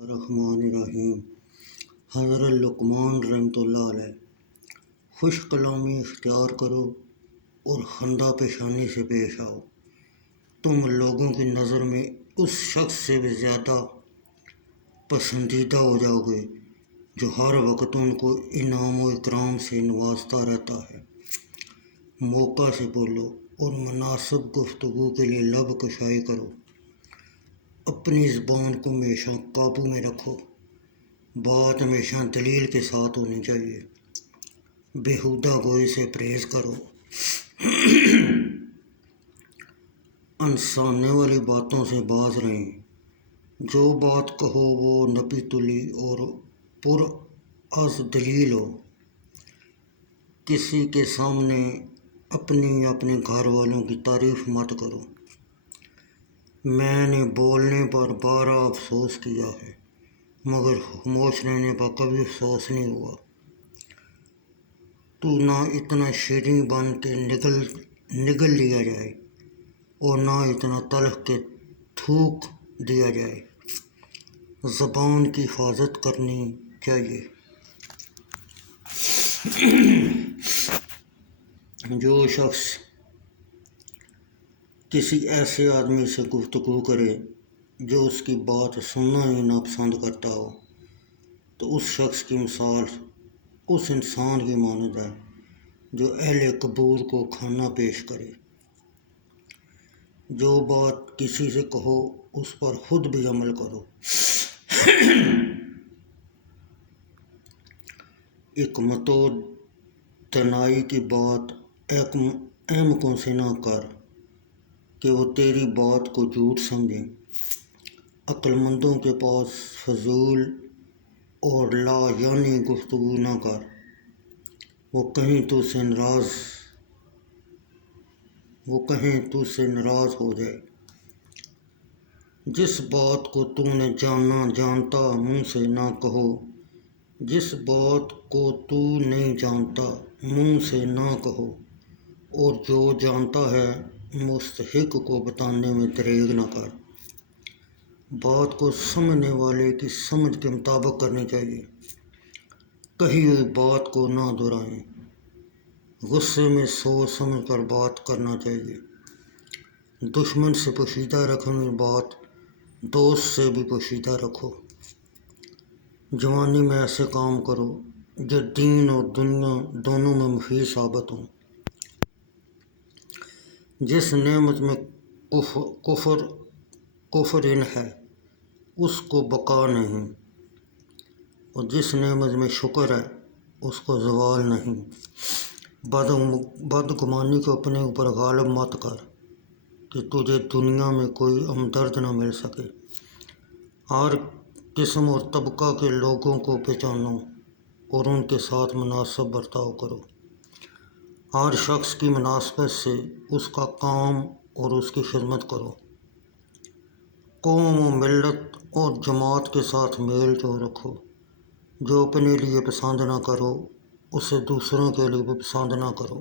الرحمن الرحیم۔ حضرت لقمان رحمۃ اللہ علیہ۔ خوش کلامی اختیار کرو اور خندہ پیشانی سے پیش آؤ، تم لوگوں کی نظر میں اس شخص سے بھی زیادہ پسندیدہ ہو جاؤ گے جو ہر وقت ان کو انعام و اکرام سے نوازتا رہتا ہے۔ موقع سے بولو اور مناسب گفتگو کے لیے لب کشائی کرو۔ اپنی زبان کو ہمیشہ قابو میں رکھو، بات ہمیشہ دلیل کے ساتھ ہونی چاہیے۔ بیہودہ گوئی سے پرہیز کرو۔ انسانے والی باتوں سے باز رہیں۔ جو بات کہو وہ نپی تلی اور پر از دلیل ہو۔ کسی کے سامنے اپنی یا اپنے گھر والوں کی تعریف مت کرو۔ میں نے بولنے پر بارہ افسوس کیا ہے مگر خاموش رہنے پر کبھی افسوس نہیں ہوا۔ تو نہ اتنا شیریں بن کے نگل لیا جائے اور نہ اتنا تلخ کے تھوک دیا جائے۔ زبان کی حفاظت کرنی چاہیے۔ جو شخص کسی ایسے آدمی سے گفتگو کرے جو اس کی بات سننا ہی ناپسند کرتا ہو تو اس شخص کی مثال اس انسان کی مانند ہے جو اہل قبور کو کھانا پیش کرے۔ جو بات کسی سے کہو اس پر خود بھی عمل کرو۔ حکمت و دانائی کی بات احمقوں سے نہ کر کہ وہ تیری بات کو جھوٹ سمجھیں۔ عقل مندوں کے پاس فضول اور لا یعنی گفتگو نہ کر، وہ کہیں تو سے ناراض ہو جائے۔ جس بات کو تو نے جانتا منہ سے نہ کہو، جس بات کو تو نہیں جانتا منہ سے نہ کہو، اور جو جانتا ہے مستحق کو بتانے میں دریغ نہ کر۔ بات کو سمجھنے والے کی سمجھ کے مطابق کرنی چاہیے۔ کہی ہوئی بات کو نہ دہرائیں۔ غصے میں سوچ سمجھ کر بات کرنا چاہیے۔ دشمن سے پوشیدہ رکھنی بات دوست سے بھی پوشیدہ رکھو۔ جوانی میں ایسے کام کرو جو دین اور دنیا دونوں میں مفید ثابت ہوں۔ جس نعمت میں کفر ان ہے اس کو بقا نہیں، اور جس نعمت میں شکر ہے اس کو زوال نہیں۔ بدگمانی کو اپنے اوپر غالب مت کر کہ تجھے دنیا میں کوئی ہمدرد نہ مل سکے۔ ہر قسم اور طبقہ کے لوگوں کو پہچانو اور ان کے ساتھ مناسب برتاؤ کرو۔ ہر شخص کی مناسبت سے اس کا کام اور اس کی خدمت کرو۔ قوم و ملت اور جماعت کے ساتھ میل جول رکھو۔ جو اپنے لیے پسند نہ کرو اسے دوسروں کے لیے بھی پسند نہ کرو۔